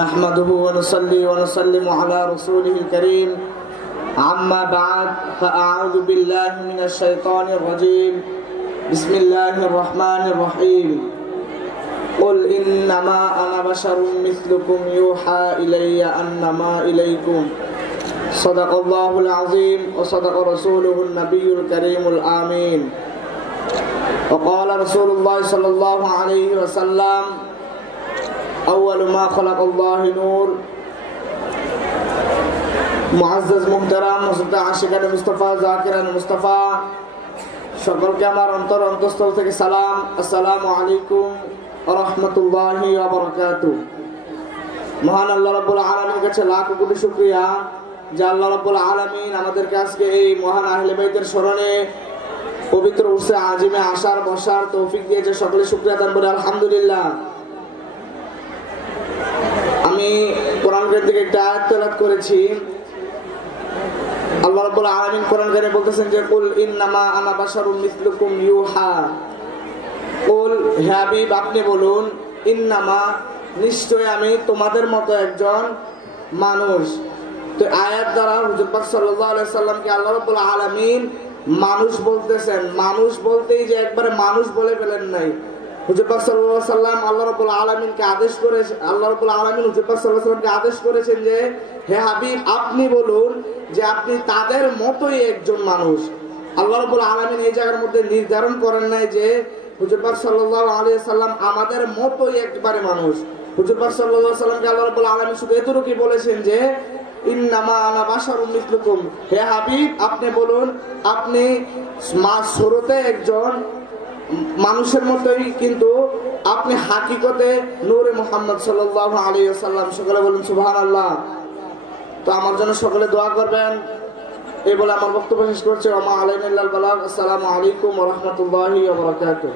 نحمده ونصلي ونسلم على رسوله الكريم أما بعد فأعوذ بالله من الشيطان الرجيم بسم الله الرحمن الرحيم قل إنما أنا بشر مثلكم يوحى إلي أنما إليكم صدق الله العظيم وصدق رسوله النبي الكريم الآمين وقال رسول الله صلى الله عليه وسلم أول ما خلق الله نور মুআজ্জাজ মুহতারাম মুসতা আশিকানে মুস্তাফা জাকিরানে মুস্তাফা সকলকে আমার অন্তঃস্থল থেকে সালাম। আসসালামু আলাইকুম ওয়া রাহমাতুল্লাহি ওয়া বারাকাতুহু। মহান আল্লাহ রাব্বুল আলামিনের কাছে লাখ কোটি শুকরিয়া যে আল্লাহ রাব্বুল আলামিন আমাদেরকে আজকে এই মহান আহলে বাইতের স্মরণে পবিত্র উরসে আজিমে আসার বসার তৌফিক দিয়েছে। সকলে শুকরিয়া আদান করে আলহামদুলিল্লাহ। আমি কোরআন থেকে একটা আয়াত তেলাওয়াত করেছি। আল্লাহ রাব্বুল আলামিন কোরআন কারিমে বলতেছেন যে কুল ইন্নামা আনা বাশারুম মিসলুকুম ইউহা। কুল হে হাবিব আপনি বলুন, ইন্নামা নিশ্চয় আমি তোমাদের মতো একজন মানুষ। তো আয়াত দ্বারা হুজুর পাক সাল্লাল্লাহু আলাইহি সাল্লামকে আল্লাহ রাব্বুল আলামিন মানুষ বলতেছেন। মানুষ বলতেই যে একবারে মানুষ বলে ফেলেন নাই। হুজুর পাক সাল্লাল্লাহু আলাইহি সাল্লাম আল্লাহ রাব্বুল আলামিনকে আদেশ করে আল্লাহ রাব্বুল আলামিন হুজুর পাক সাল্লাল্লাহু আলাইহি সাল্লামকে আদেশ করেছেন যে হে হাবিব আপনি বলুন যে আপনি তাদের মতোই একজন মানুষ। আল্লাহ রাব্বুল আলামিন এই জায়গার মধ্যে নির্ধারণ করেন নাই যে হুজুর পাক সাল্লাল্লাহু আলাইহি সাল্লাম আমাদের মতোই একবারে মানুষ। হুজুর পাক সাল্লাল্লাহু আলাইহি সাল্লামকে আল্লাহ রাব্বুল আলামিন শুধু এতটুকুই বলেছেন যে ইন্নামা আনা বাশারুম মিসলুকুম, হে হাবিব আপনি বলুন আপনি শুরুতে একজন মানুষের মতোই, কিন্তু আপনি হাকিকতে নূরে মুহাম্মদ সাল্লাল্লাহু আলাইহি ওয়াসাল্লাম। সকলে বলুন সুবহানাল্লাহ। তো আমার জন্য সকলে দোয়া করবেন এই বলে আমার বক্তব্য শেষ করছি। ওয়া মা আলাইনা ইল্লাল বালাগ। আসসালামু আলাইকুম ওয়া রাহমাতুল্লাহি ওয়া বারাকাতুহু।